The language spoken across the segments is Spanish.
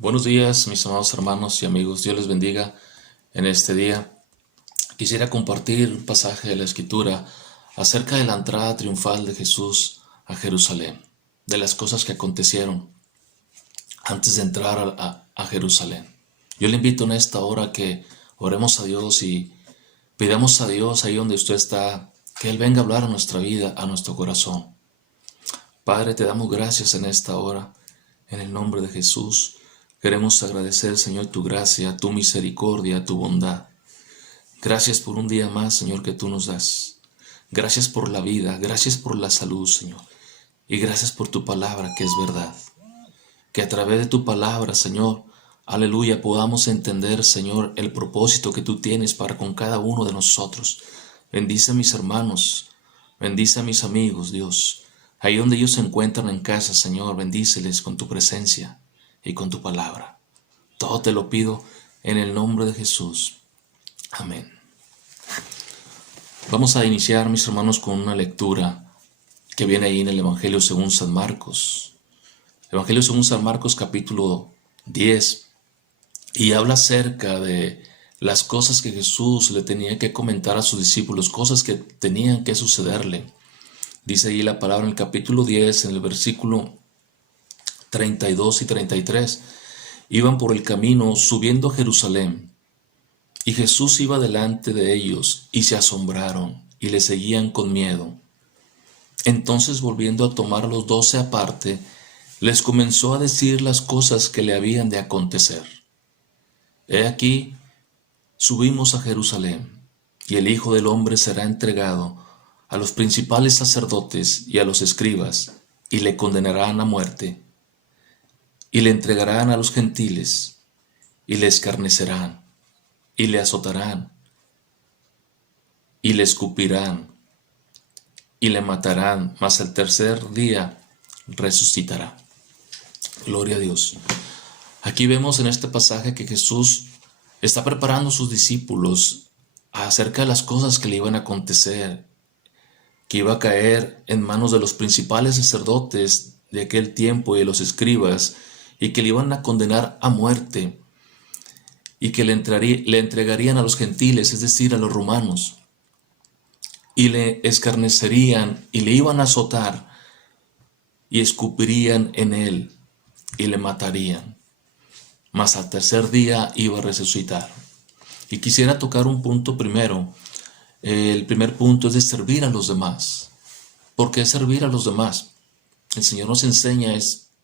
Buenos días, mis amados hermanos y amigos. Dios les bendiga en este día. Quisiera compartir un pasaje de la Escritura acerca de la entrada triunfal de Jesús a Jerusalén, de las cosas que acontecieron antes de entrar a Jerusalén. Yo le invito en esta hora a que oremos a Dios y pidamos a Dios ahí donde usted está, que Él venga a hablar a nuestra vida, a nuestro corazón. Padre, te damos gracias en esta hora, en el nombre de Jesús. Queremos agradecer, Señor, tu gracia, tu misericordia, tu bondad. Gracias por un día más, Señor, que tú nos das. Gracias por la vida, gracias por la salud, Señor. Y gracias por tu palabra, que es verdad. Que a través de tu palabra, Señor, aleluya, podamos entender, Señor, el propósito que tú tienes para con cada uno de nosotros. Bendice a mis hermanos, bendice a mis amigos, Dios. Ahí donde ellos se encuentran en casa, Señor, bendíceles con tu presencia y con tu palabra. Todo te lo pido en el nombre de Jesús. Amén. Vamos a iniciar, mis hermanos, con una lectura que viene ahí en el Evangelio según San Marcos. Evangelio según San Marcos, capítulo 10, y habla acerca de las cosas que Jesús le tenía que comentar a sus discípulos, cosas que tenían que sucederle. Dice ahí la palabra en el capítulo 10, en el versículo 32 y 33. Iban por el camino subiendo a Jerusalén, y Jesús iba delante de ellos, y se asombraron, y le seguían con miedo. Entonces, volviendo a tomar a los 12 aparte, les comenzó a decir las cosas que le habían de acontecer. He aquí, subimos a Jerusalén, y el Hijo del Hombre será entregado a los principales sacerdotes y a los escribas, y le condenarán a muerte, y le entregarán a los gentiles, y le escarnecerán, y le azotarán, y le escupirán, y le matarán, mas al tercer día resucitará. Gloria a Dios. Aquí vemos en este pasaje que Jesús está preparando a sus discípulos acerca de las cosas que le iban a acontecer, que iba a caer en manos de los principales sacerdotes de aquel tiempo y de los escribas, y que le iban a condenar a muerte, y que le entregarían a los gentiles, es decir, a los romanos, y le escarnecerían, y le iban a azotar, y escupirían en él, y le matarían. Mas al tercer día iba a resucitar. Y quisiera tocar un punto primero. El primer punto es de servir a los demás. ¿Por qué servir a los demás? El Señor nos enseña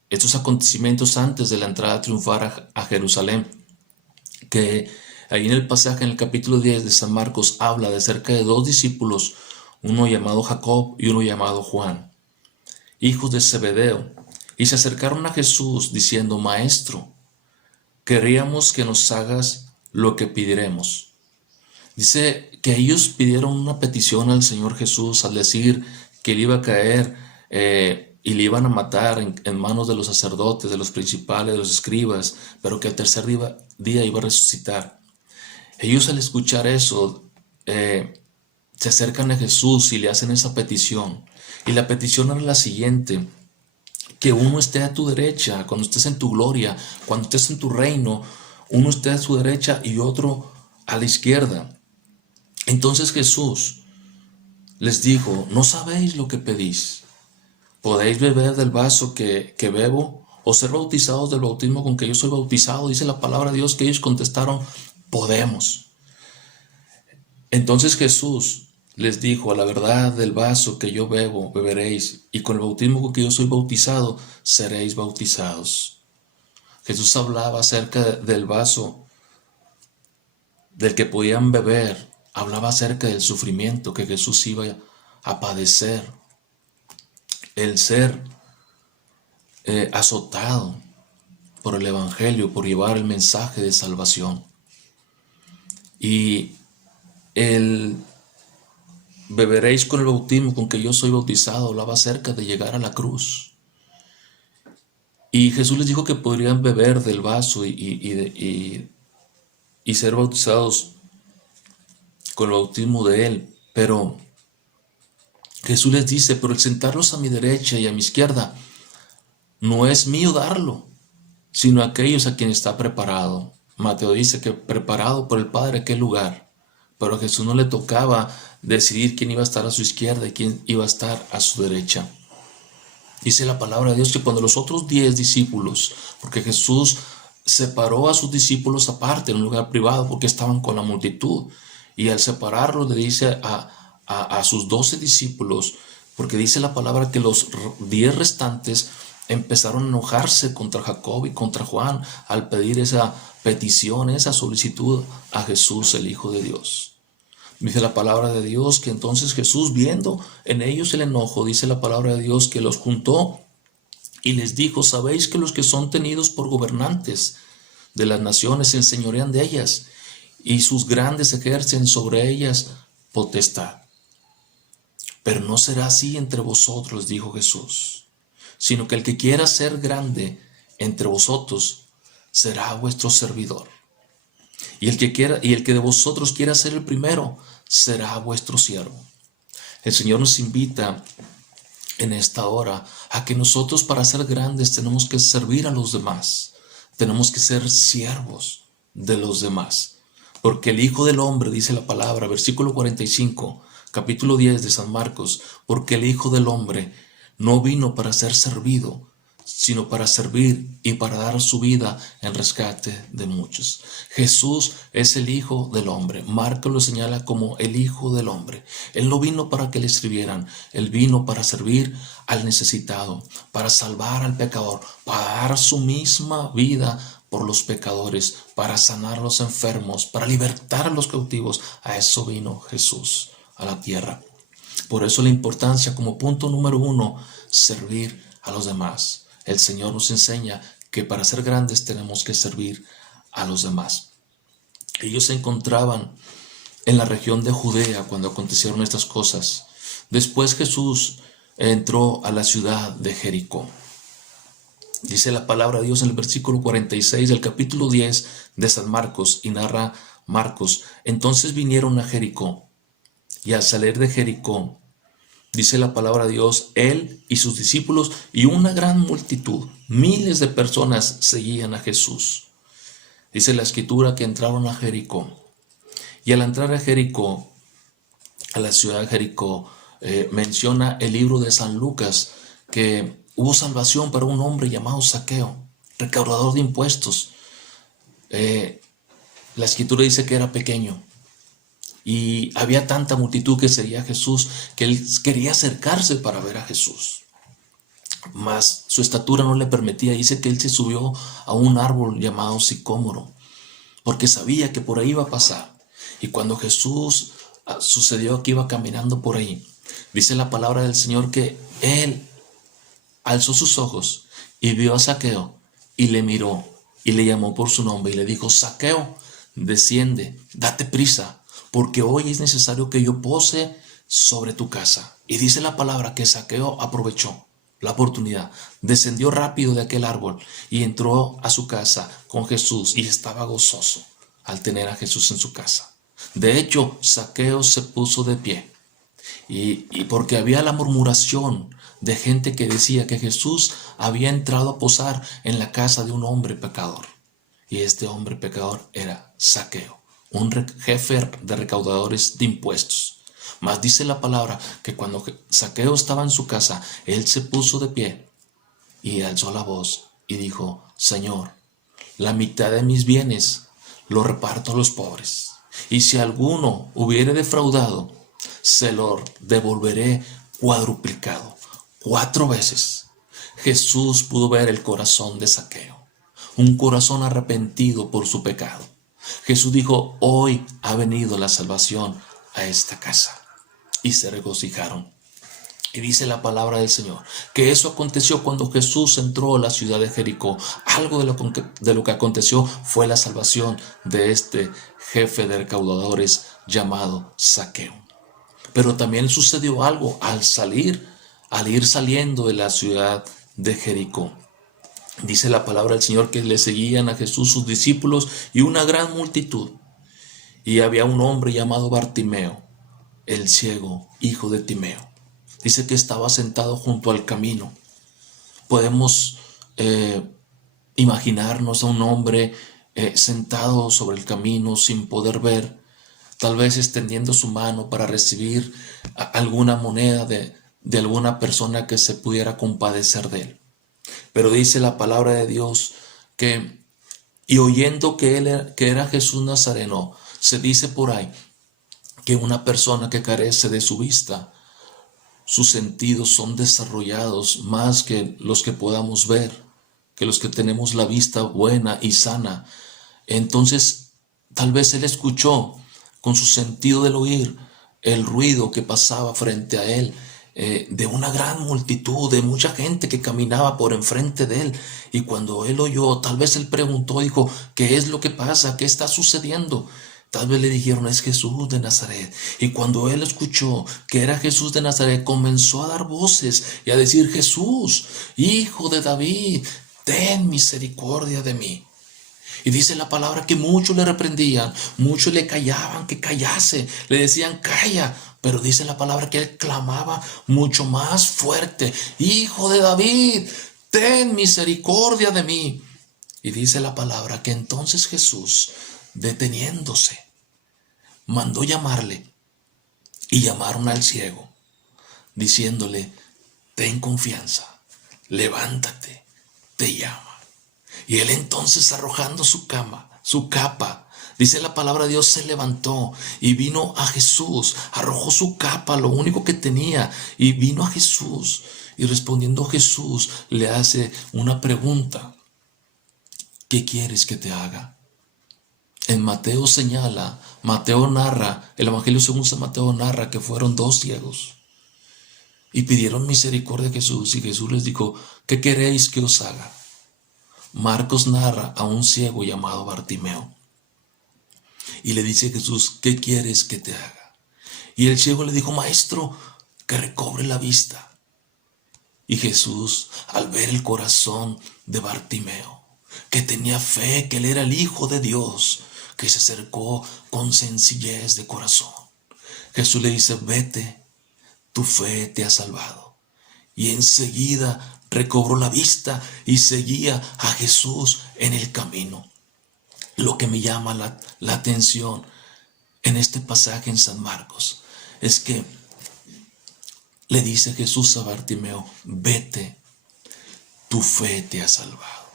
estos acontecimientos antes de la entrada triunfal a Jerusalén, que ahí en el pasaje, en el capítulo 10 de San Marcos, habla de cerca de 2 discípulos, uno llamado Jacob y uno llamado Juan, hijos de Zebedeo, y se acercaron a Jesús diciendo: Maestro, querríamos que nos hagas lo que pidiremos. Dice que ellos pidieron una petición al Señor Jesús al decir que él iba a caer y le iban a matar en manos de los sacerdotes, de los principales, de los escribas, pero que al tercer día iba a resucitar. Ellos, al escuchar eso, se acercan a Jesús y le hacen esa petición. Y la petición era la siguiente: que uno esté a tu derecha cuando estés en tu gloria, cuando estés en tu reino, uno esté a su derecha y otro a la izquierda. Entonces Jesús les dijo: ¿no sabéis lo que pedís? ¿Podéis beber del vaso que bebo, o ser bautizados del bautismo con que yo soy bautizado? Dice la palabra de Dios que ellos contestaron: podemos. Entonces Jesús les dijo: a la verdad, del vaso que yo bebo, beberéis, y con el bautismo con que yo soy bautizado, seréis bautizados. Jesús hablaba acerca del vaso del que podían beber, hablaba acerca del sufrimiento que Jesús iba a padecer, el ser azotado por el Evangelio, por llevar el mensaje de salvación. Y el beberéis con el bautismo con que yo soy bautizado hablaba acerca de llegar a la cruz. Y Jesús les dijo que podrían beber del vaso y ser bautizados con el bautismo de él. Pero Jesús les dice: pero el sentarlos a mi derecha y a mi izquierda no es mío darlo, sino aquellos a quienes está preparado. Mateo dice que preparado por el Padre aquel lugar, pero a Jesús no le tocaba decidir quién iba a estar a su izquierda y quién iba a estar a su derecha. Dice la palabra de Dios que cuando los otros 10 discípulos, porque Jesús separó a sus discípulos aparte en un lugar privado porque estaban con la multitud, y al separarlos le dice a sus 12 discípulos, porque dice la palabra que los 10 restantes empezaron a enojarse contra Jacob y contra Juan al pedir esa petición, esa solicitud a Jesús, el Hijo de Dios. Dice la palabra de Dios que entonces Jesús, viendo en ellos el enojo, dice la palabra de Dios que los juntó y les dijo: sabéis que los que son tenidos por gobernantes de las naciones se enseñorean de ellas, y sus grandes ejercen sobre ellas potestad. Pero no será así entre vosotros, dijo Jesús, sino que el que quiera ser grande entre vosotros será vuestro servidor. Y el que de vosotros quiera ser el primero será vuestro siervo. El Señor nos invita en esta hora a que nosotros, para ser grandes, tenemos que servir a los demás. Tenemos que ser siervos de los demás. Porque el Hijo del Hombre, dice la palabra, versículo 45, capítulo 10 de San Marcos, porque el Hijo del Hombre no vino para ser servido, sino para servir y para dar su vida en rescate de muchos. Jesús es el Hijo del Hombre. Marcos lo señala como el Hijo del Hombre. Él no vino para que le sirvieran, Él vino para servir al necesitado, para salvar al pecador, para dar su misma vida por los pecadores, para sanar a los enfermos, para libertar a los cautivos. A eso vino Jesús a la tierra. Por eso la importancia, como punto número 1, servir a los demás. El Señor nos enseña que para ser grandes tenemos que servir a los demás. Ellos se encontraban en la región de Judea cuando acontecieron estas cosas. Después Jesús entró a la ciudad de Jericó. Dice la palabra de Dios en el versículo 46 del capítulo 10 de San Marcos, y narra Marcos: entonces vinieron a Jericó, y al salir de Jericó, dice la palabra de Dios, él y sus discípulos y una gran multitud, miles de personas, seguían a Jesús. Dice la escritura que entraron a Jericó. Y al entrar a Jericó, a la ciudad de Jericó, menciona el libro de San Lucas que hubo salvación para un hombre llamado Zaqueo, recaudador de impuestos. La escritura dice que era pequeño. Y había tanta multitud que seguía a Jesús que él quería acercarse para ver a Jesús. Mas su estatura no le permitía. Dice que él se subió a un árbol llamado sicómoro, porque sabía que por ahí iba a pasar. Y cuando Jesús sucedió que iba caminando por ahí, dice la palabra del Señor que él alzó sus ojos y vio a Zaqueo y le miró y le llamó por su nombre y le dijo: Zaqueo, desciende, date prisa, porque hoy es necesario que yo pose sobre tu casa. Y dice la palabra que Zaqueo aprovechó la oportunidad, descendió rápido de aquel árbol y entró a su casa con Jesús, y estaba gozoso al tener a Jesús en su casa. De hecho, Zaqueo se puso de pie, y porque había la murmuración de gente que decía que Jesús había entrado a posar en la casa de un hombre pecador. Y este hombre pecador era Zaqueo, un jefe de recaudadores de impuestos. Mas dice la palabra que cuando Zaqueo estaba en su casa, él se puso de pie y alzó la voz y dijo: Señor, la mitad de mis bienes lo reparto a los pobres, y si alguno hubiere defraudado, se lo devolveré cuadruplicado, 4 veces. Jesús pudo ver el corazón de Zaqueo, un corazón arrepentido por su pecado. Jesús dijo: hoy ha venido la salvación a esta casa. Y se regocijaron. Y dice la palabra del Señor que eso aconteció cuando Jesús entró a la ciudad de Jericó. Algo de lo que aconteció fue la salvación de este jefe de recaudadores llamado Zaqueo. Pero también sucedió algo al ir saliendo de la ciudad de Jericó. Dice la palabra del Señor que le seguían a Jesús sus discípulos y una gran multitud. Y había un hombre llamado Bartimeo, el ciego, hijo de Timeo. Dice que estaba sentado junto al camino. Podemos imaginarnos a un hombre sentado sobre el camino sin poder ver, tal vez extendiendo su mano para recibir alguna moneda de alguna persona que se pudiera compadecer de él. Pero dice la palabra de Dios que, y oyendo que era Jesús Nazareno, se dice por ahí que una persona que carece de su vista, sus sentidos son desarrollados más que los que podamos ver, que los que tenemos la vista buena y sana. Entonces, tal vez él escuchó con su sentido del oír el ruido que pasaba frente a él, de una gran multitud, de mucha gente que caminaba por enfrente de él. Y cuando él oyó, tal vez él preguntó, dijo, ¿qué es lo que pasa? ¿Qué está sucediendo? Tal vez le dijeron, es Jesús de Nazaret. Y cuando él escuchó que era Jesús de Nazaret, comenzó a dar voces y a decir, Jesús, hijo de David, ten misericordia de mí. Y dice la palabra que muchos le reprendían, muchos le callaban que callase, le decían calla, pero dice la palabra que él clamaba mucho más fuerte, hijo de David, ten misericordia de mí. Y dice la palabra que entonces Jesús, deteniéndose, mandó llamarle, y llamaron al ciego, diciéndole, ten confianza, levántate, te llama. Y él entonces, arrojando su capa, dice la palabra de Dios, se levantó y vino a Jesús, arrojó su capa, lo único que tenía, y vino a Jesús. Y respondiendo Jesús, le hace una pregunta, ¿qué quieres que te haga? En Mateo señala, Mateo narra, el Evangelio según San Mateo narra que fueron 2 ciegos y pidieron misericordia a Jesús, y Jesús les dijo, ¿qué queréis que os haga? Marcos narra a un ciego llamado Bartimeo y le dice a Jesús, ¿qué quieres que te haga? Y el ciego le dijo, maestro, que recobre la vista. Y Jesús, al ver el corazón de Bartimeo, que tenía fe que él era el Hijo de Dios, que se acercó con sencillez de corazón, Jesús le dice, vete, tu fe te ha salvado. Y enseguida recobró la vista y seguía a Jesús en el camino. Lo que me llama la atención en este pasaje en San Marcos es que le dice Jesús a Bartimeo, vete, tu fe te ha salvado.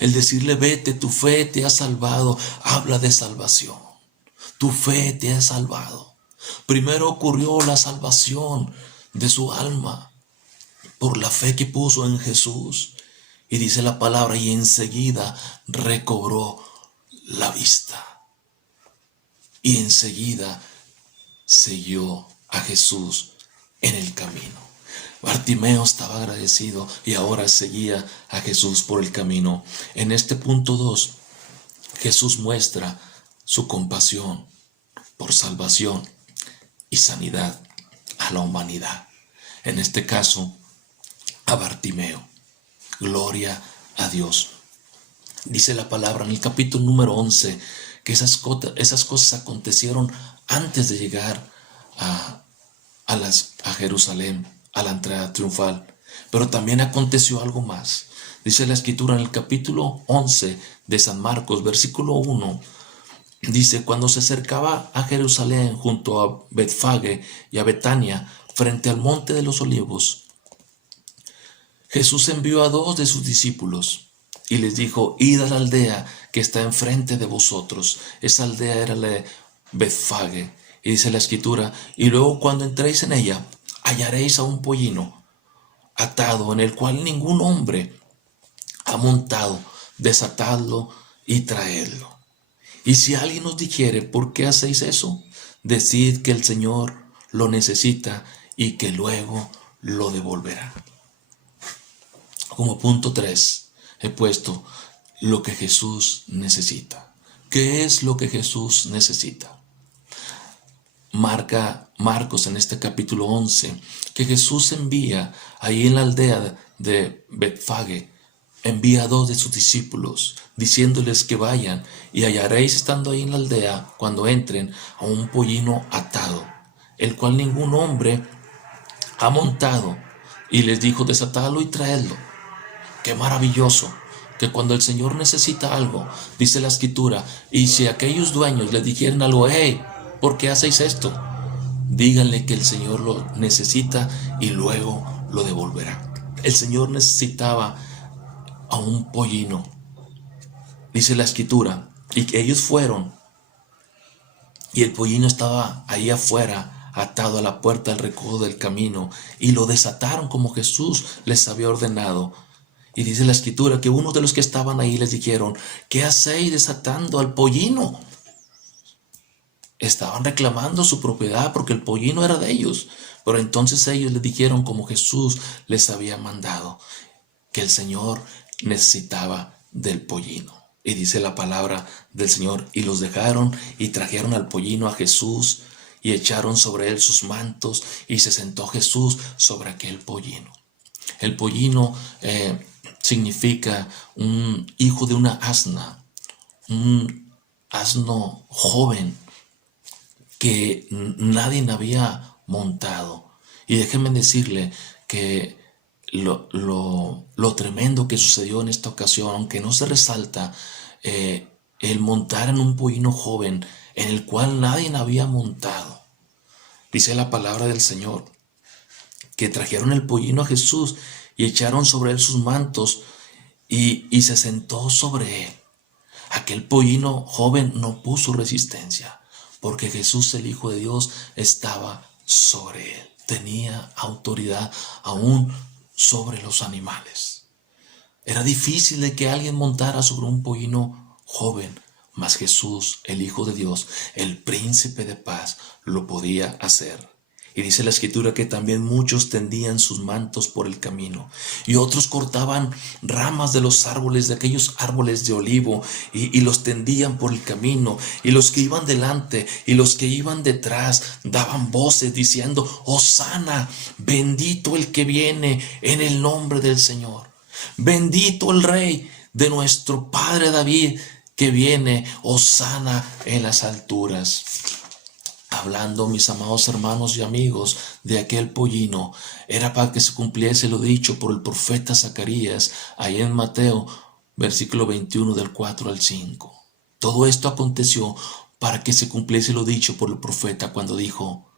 El decirle vete, tu fe te ha salvado, habla de salvación. Tu fe te ha salvado. Primero ocurrió la salvación de su alma por la fe que puso en Jesús. Y dice la palabra, y enseguida recobró la vista. Y enseguida siguió a Jesús en el camino. Bartimeo estaba agradecido y ahora seguía a Jesús por el camino. En este punto 2, Jesús muestra su compasión por salvación y sanidad a la humanidad. En este caso, a Bartimeo. Gloria a Dios. Dice la palabra en el capítulo número 11 que esas cosas acontecieron antes de llegar a Jerusalén, a la entrada triunfal. Pero también aconteció algo más. Dice la escritura en el capítulo 11 de San Marcos, versículo 1, dice, cuando se acercaba a Jerusalén junto a Betfage y a Betania, frente al monte de los olivos, Jesús envió a 2 de sus discípulos y les dijo, id a la aldea que está enfrente de vosotros. Esa aldea era la de Betfage. Y dice la escritura, y luego cuando entréis en ella, hallaréis a un pollino atado en el cual ningún hombre ha montado, desatadlo y traedlo. Y si alguien os dijere, ¿por qué hacéis eso? Decid que el Señor lo necesita y que luego lo devolverá. Como punto 3, he puesto lo que Jesús necesita. ¿Qué es lo que Jesús necesita? Marca Marcos en este capítulo 11 que Jesús envía ahí en la aldea de Betfage, envía a 2 de sus discípulos diciéndoles que vayan y hallaréis estando ahí en la aldea cuando entren a un pollino atado, el cual ningún hombre ha montado, y les dijo, desatadlo y traedlo. Qué maravilloso que cuando el Señor necesita algo, dice la Escritura, y si aquellos dueños le dijeran algo, hey, ¿por qué hacéis esto? Díganle que el Señor lo necesita y luego lo devolverá. El Señor necesitaba a un pollino, dice la Escritura, y que ellos fueron, y el pollino estaba ahí afuera, atado a la puerta del recodo del camino, y lo desataron como Jesús les había ordenado. Y dice la Escritura que uno de los que estaban ahí les dijeron, ¿qué hacéis desatando al pollino? Estaban reclamando su propiedad porque el pollino era de ellos. Pero entonces ellos le dijeron como Jesús les había mandado, que el Señor necesitaba del pollino. Y dice la palabra del Señor, y los dejaron y trajeron al pollino a Jesús y echaron sobre él sus mantos y se sentó Jesús sobre aquel pollino. El pollino significa un hijo de una asna, un asno joven que nadie había montado. Y déjenme decirle que lo tremendo que sucedió en esta ocasión, aunque no se resalta, el montar en un pollino joven en el cual nadie había montado. Dice la palabra del Señor que trajeron el pollino a Jesús y echaron sobre él sus mantos y se sentó sobre él. Aquel pollino joven no puso resistencia, porque Jesús, el Hijo de Dios, estaba sobre él. Tenía autoridad aún sobre los animales. Era difícil de que alguien montara sobre un pollino joven, mas Jesús, el Hijo de Dios, el Príncipe de paz, lo podía hacer. Y dice la Escritura que también muchos tendían sus mantos por el camino y otros cortaban ramas de los árboles, de aquellos árboles de olivo, y los tendían por el camino. Y los que iban delante y los que iban detrás daban voces diciendo, Hosana, bendito el que viene en el nombre del Señor. Bendito el Rey de nuestro Padre David que viene, Hosana en las alturas. Hablando, mis amados hermanos y amigos, de aquel pollino, era para que se cumpliese lo dicho por el profeta Zacarías, ahí en Mateo, versículo 21 del 4 al 5. Todo esto aconteció para que se cumpliese lo dicho por el profeta cuando dijo,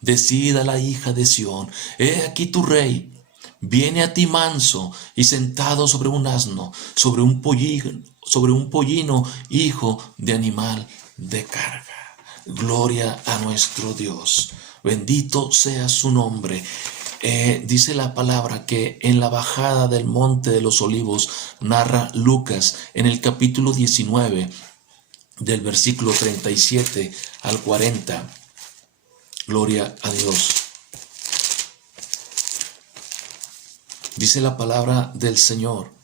decid a la hija de Sión, he aquí tu rey, viene a ti manso y sentado sobre un asno, sobre un pollino, hijo de animal de carga. Gloria a nuestro Dios. Bendito sea su nombre. Dice la palabra que en la bajada del monte de los olivos, narra Lucas en el capítulo 19 del versículo 37 al 40. Gloria a Dios. Dice la palabra del Señor.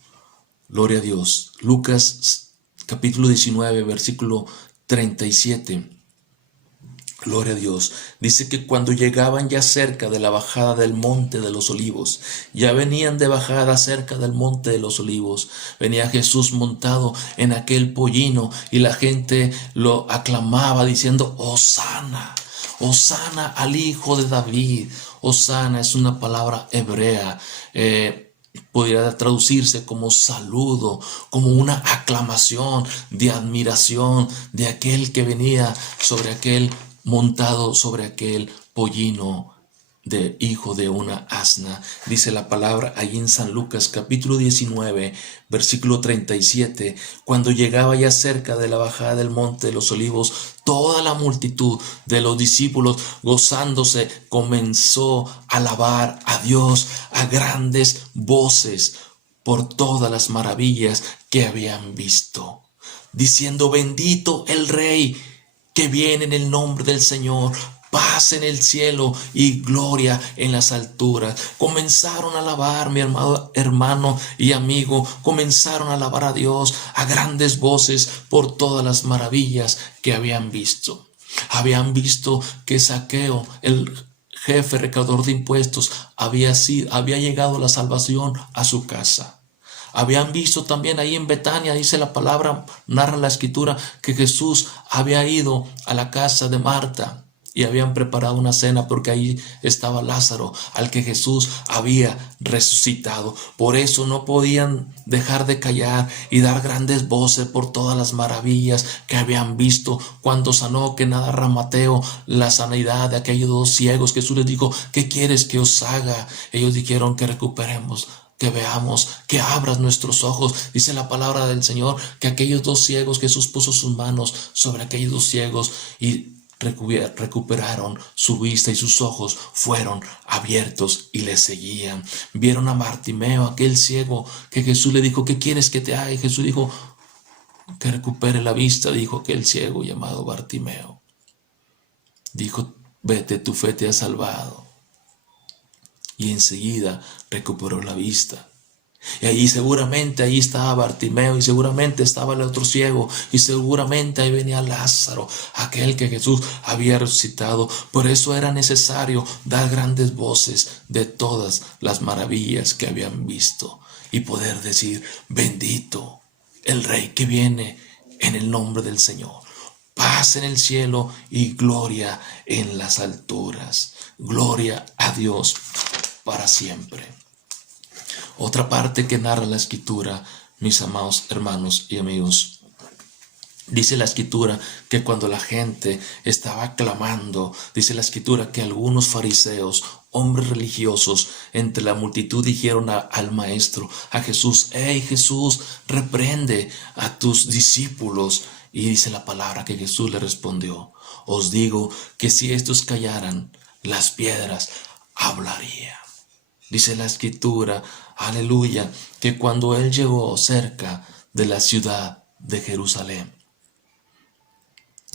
Gloria a Dios. Lucas capítulo 19 versículo 37. Gloria a Dios. Dice que cuando llegaban ya cerca de la bajada del monte de los olivos, ya venían de bajada cerca del monte de los olivos, venía Jesús montado en aquel pollino y la gente lo aclamaba diciendo, Hosana, Hosana al Hijo de David. Hosana es una palabra hebrea, podría traducirse como saludo, como una aclamación de admiración de aquel que venía sobre aquel montado sobre aquel pollino de hijo de una asna. Dice la palabra ahí en San Lucas capítulo 19 versículo 37, cuando llegaba ya cerca de la bajada del monte de los olivos, toda la multitud de los discípulos gozándose comenzó a alabar a Dios a grandes voces por todas las maravillas que habían visto, diciendo, bendito el Rey que viene en el nombre del Señor, paz en el cielo y gloria en las alturas. Comenzaron a alabar, mi hermano y amigo, comenzaron a alabar a Dios a grandes voces por todas las maravillas que habían visto. Habían visto que Zaqueo, el jefe recaudador de impuestos, había llegado la salvación a su casa. Habían visto también ahí en Betania, dice la palabra, narra la Escritura, que Jesús había ido a la casa de Marta y habían preparado una cena porque ahí estaba Lázaro, al que Jesús había resucitado. Por eso no podían dejar de callar y dar grandes voces por todas las maravillas que habían visto cuando sanó, que narra Mateo, la sanidad de aquellos dos ciegos. Jesús les dijo: ¿qué quieres que os haga? Ellos dijeron: que recuperemos, que veamos, que abras nuestros ojos. Dice la palabra del Señor que aquellos dos ciegos, Jesús puso sus manos sobre aquellos dos ciegos y recuperaron su vista y sus ojos fueron abiertos y le seguían. Vieron a Bartimeo, aquel ciego, que Jesús le dijo: ¿qué quieres que te haga? Y Jesús dijo: que recupere la vista. Dijo aquel ciego llamado Bartimeo. Dijo: vete, tu fe te ha salvado. Y enseguida recuperó la vista. Y allí seguramente ahí estaba Bartimeo, y seguramente estaba el otro ciego, y seguramente ahí venía Lázaro, aquel que Jesús había resucitado. Por eso era necesario dar grandes voces de todas las maravillas que habían visto y poder decir: bendito el Rey que viene en el nombre del Señor. Paz en el cielo y gloria en las alturas. Gloria a Dios para siempre. Otra parte que narra la Escritura, mis amados hermanos y amigos, dice la Escritura que cuando la gente estaba clamando, dice la Escritura que algunos fariseos, hombres religiosos, entre la multitud dijeron al maestro, a Jesús: hey Jesús, reprende a tus discípulos. Y dice la palabra que Jesús le respondió: os digo que si estos callaran, las piedras hablarían. Dice la Escritura, aleluya, que cuando él llegó cerca de la ciudad de Jerusalén,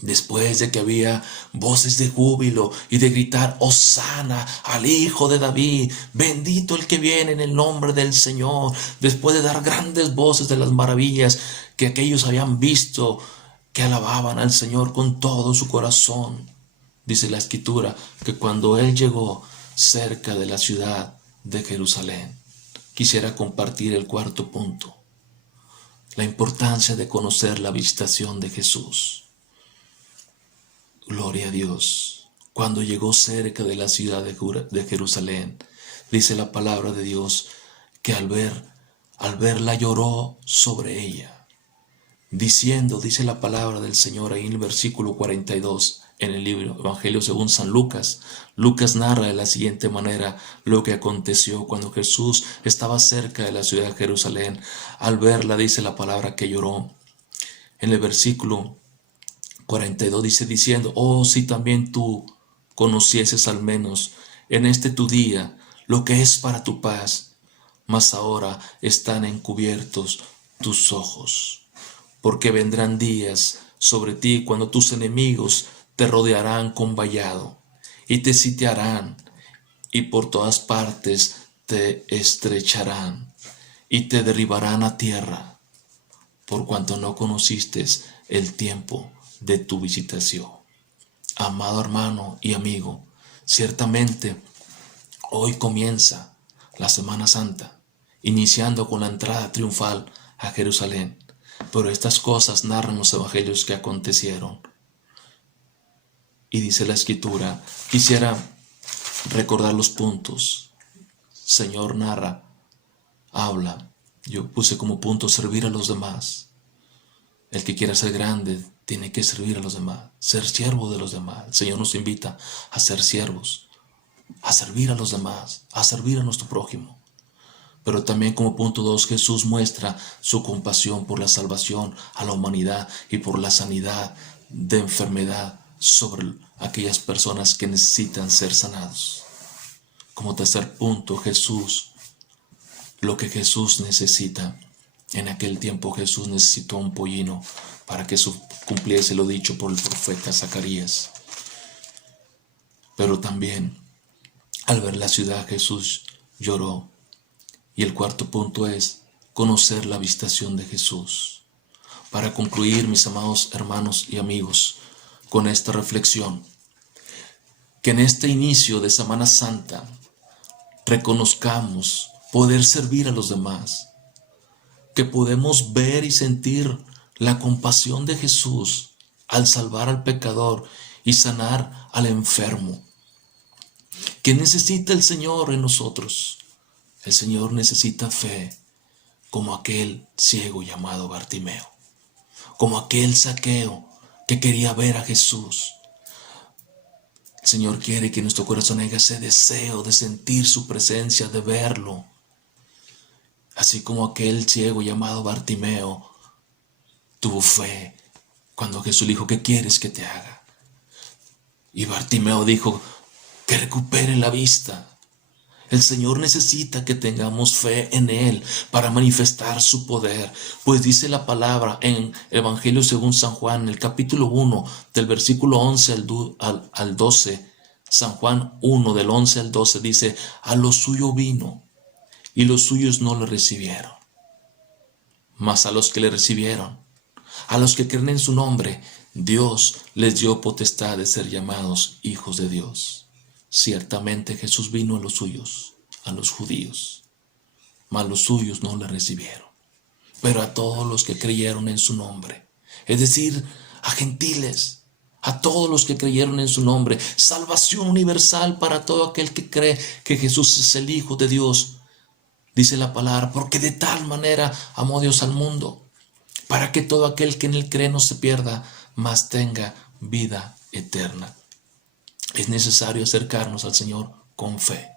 después de que había voces de júbilo y de gritar: hosana al Hijo de David, bendito el que viene en el nombre del Señor, después de dar grandes voces de las maravillas que aquellos habían visto, que alababan al Señor con todo su corazón, dice la Escritura que cuando él llegó cerca de la ciudad de Jerusalén, quisiera compartir el cuarto punto: la importancia de conocer la visitación de Jesús. Gloria a Dios. Cuando llegó cerca de la ciudad de Jerusalén, dice la palabra de Dios que al verla lloró sobre ella, diciendo, dice la palabra del Señor ahí en el versículo 42, en el libro Evangelio según San Lucas. Lucas narra de la siguiente manera lo que aconteció cuando Jesús estaba cerca de la ciudad de Jerusalén. Al verla, dice la palabra que lloró. En el versículo 42 dice diciendo: oh, si también tú conocieses al menos en este tu día lo que es para tu paz, mas ahora están encubiertos tus ojos. Porque vendrán días sobre ti cuando tus enemigos te rodearán con vallado y te sitiarán, y por todas partes te estrecharán y te derribarán a tierra, por cuanto no conociste el tiempo de tu visitación. Amado hermano y amigo, ciertamente hoy comienza la Semana Santa, iniciando con la entrada triunfal a Jerusalén. Pero estas cosas narran los evangelios que acontecieron. Y dice la Escritura, quisiera recordar los puntos. Señor narra, habla. Yo puse como punto servir a los demás. El que quiera ser grande tiene que servir a los demás, ser siervo de los demás. El Señor nos invita a ser siervos, a servir a los demás, a servir a nuestro prójimo. Pero también como punto 2, Jesús muestra su compasión por la salvación a la humanidad y por la sanidad de enfermedad sobre aquellas personas que necesitan ser sanados. Como tercer punto, Jesús, lo que Jesús necesita. En aquel tiempo Jesús necesitó un pollino para que cumpliese lo dicho por el profeta Zacarías. Pero también al ver la ciudad Jesús lloró. Y el cuarto punto es conocer la visitación de Jesús. Para concluir, mis amados hermanos y amigos, con esta reflexión, que en este inicio de Semana Santa reconozcamos poder servir a los demás, que podemos ver y sentir la compasión de Jesús al salvar al pecador y sanar al enfermo. ¿Qué necesita el Señor en nosotros? El Señor necesita fe, como aquel ciego llamado Bartimeo, como aquel Zaqueo que quería ver a Jesús. El Señor quiere que en nuestro corazón haya ese deseo de sentir su presencia, de verlo. Así como aquel ciego llamado Bartimeo tuvo fe cuando Jesús le dijo, ¿qué quieres que te haga? Y Bartimeo dijo, que recupere la vista. El Señor necesita que tengamos fe en Él para manifestar su poder. Pues dice la palabra en Evangelio según San Juan, en el capítulo 1, del versículo 11 al 12, San Juan 1, del 11 al 12, dice, a lo suyo vino, y los suyos no le recibieron. Mas a los que le recibieron, a los que creen en su nombre, Dios les dio potestad de ser llamados hijos de Dios. Ciertamente Jesús vino a los suyos, a los judíos, mas los suyos no le recibieron. Pero a todos los que creyeron en su nombre, es decir, a gentiles, a todos los que creyeron en su nombre, salvación universal para todo aquel que cree que Jesús es el Hijo de Dios. Dice la palabra, porque de tal manera amó Dios al mundo, para que todo aquel que en él cree no se pierda, mas tenga vida eterna. Es necesario acercarnos al Señor con fe.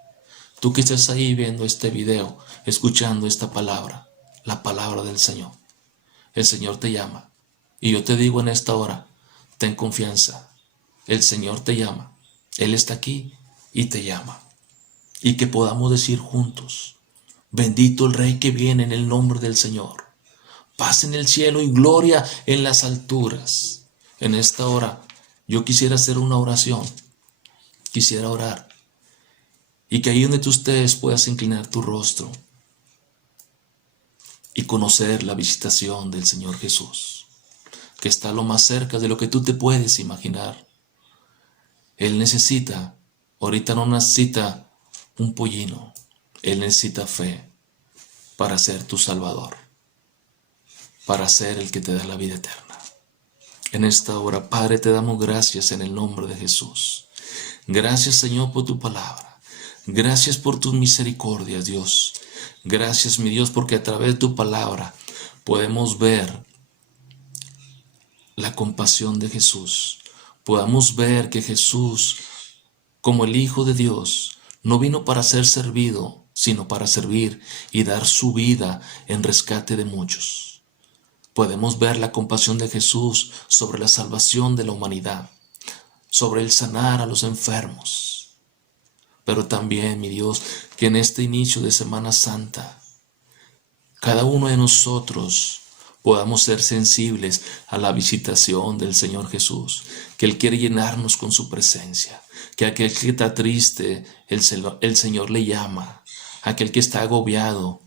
Tú que estás ahí viendo este video, escuchando esta palabra, la palabra del Señor. El Señor te llama. Y yo te digo en esta hora, ten confianza. El Señor te llama. Él está aquí y te llama. Y que podamos decir juntos, bendito el Rey que viene en el nombre del Señor. Paz en el cielo y gloria en las alturas. En esta hora, yo quisiera hacer una oración. Quisiera orar y que ahí donde tú estés puedas inclinar tu rostro y conocer la visitación del Señor Jesús, que está lo más cerca de lo que tú te puedes imaginar. Él necesita, ahorita no necesita un pollino, Él necesita fe para ser tu Salvador, para ser el que te da la vida eterna. En esta hora, Padre, te damos gracias en el nombre de Jesús. Gracias, Señor, por tu palabra. Gracias por tus misericordias, Dios. Gracias, mi Dios, porque a través de tu palabra podemos ver la compasión de Jesús. Podamos ver que Jesús, como el Hijo de Dios, no vino para ser servido, sino para servir y dar su vida en rescate de muchos. Podemos ver la compasión de Jesús sobre la salvación de la humanidad, sobre el sanar a los enfermos. Pero también, mi Dios, que en este inicio de Semana Santa, cada uno de nosotros podamos ser sensibles a la visitación del Señor Jesús, que Él quiere llenarnos con su presencia, que aquel que está triste, el Señor le llama, aquel que está agobiado,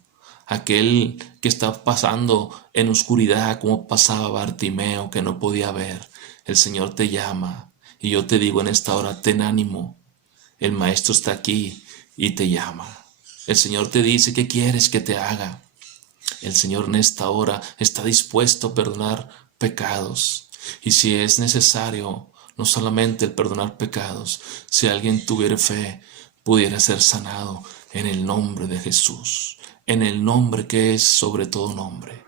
aquel que está pasando en oscuridad como pasaba Bartimeo, que no podía ver, el Señor te llama. Y yo te digo en esta hora, ten ánimo, el Maestro está aquí y te llama. El Señor te dice, ¿qué quieres que te haga? El Señor en esta hora está dispuesto a perdonar pecados. Y si es necesario, no solamente el perdonar pecados, si alguien tuviera fe, pudiera ser sanado en el nombre de Jesús, en el nombre que es sobre todo nombre.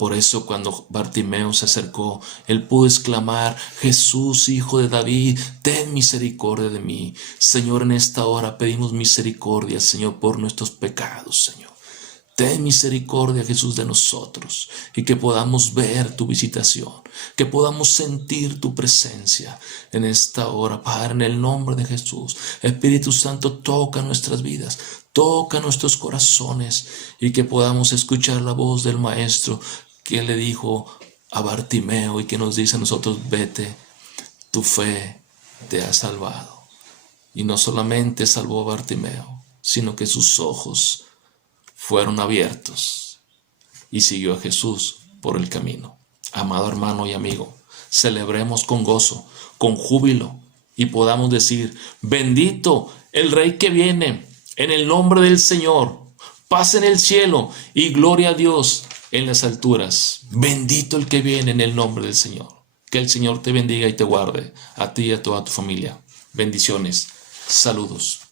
Por eso cuando Bartimeo se acercó, él pudo exclamar, Jesús, Hijo de David, ten misericordia de mí. Señor, en esta hora pedimos misericordia, Señor, por nuestros pecados, Señor. Ten misericordia, Jesús, de nosotros y que podamos ver tu visitación, que podamos sentir tu presencia en esta hora, Padre, en el nombre de Jesús. Espíritu Santo, toca nuestras vidas, toca nuestros corazones y que podamos escuchar la voz del Maestro que le dijo a Bartimeo y que nos dice a nosotros, vete, tu fe te ha salvado. Y no solamente salvó a Bartimeo, sino que sus ojos fueron abiertos y siguió a Jesús por el camino. Amado hermano y amigo, celebremos con gozo, con júbilo y podamos decir, bendito el Rey que viene en el nombre del Señor, paz en el cielo y gloria a Dios en las alturas. Bendito el que viene en el nombre del Señor. Que el Señor te bendiga y te guarde, a ti y a toda tu familia. Bendiciones. Saludos.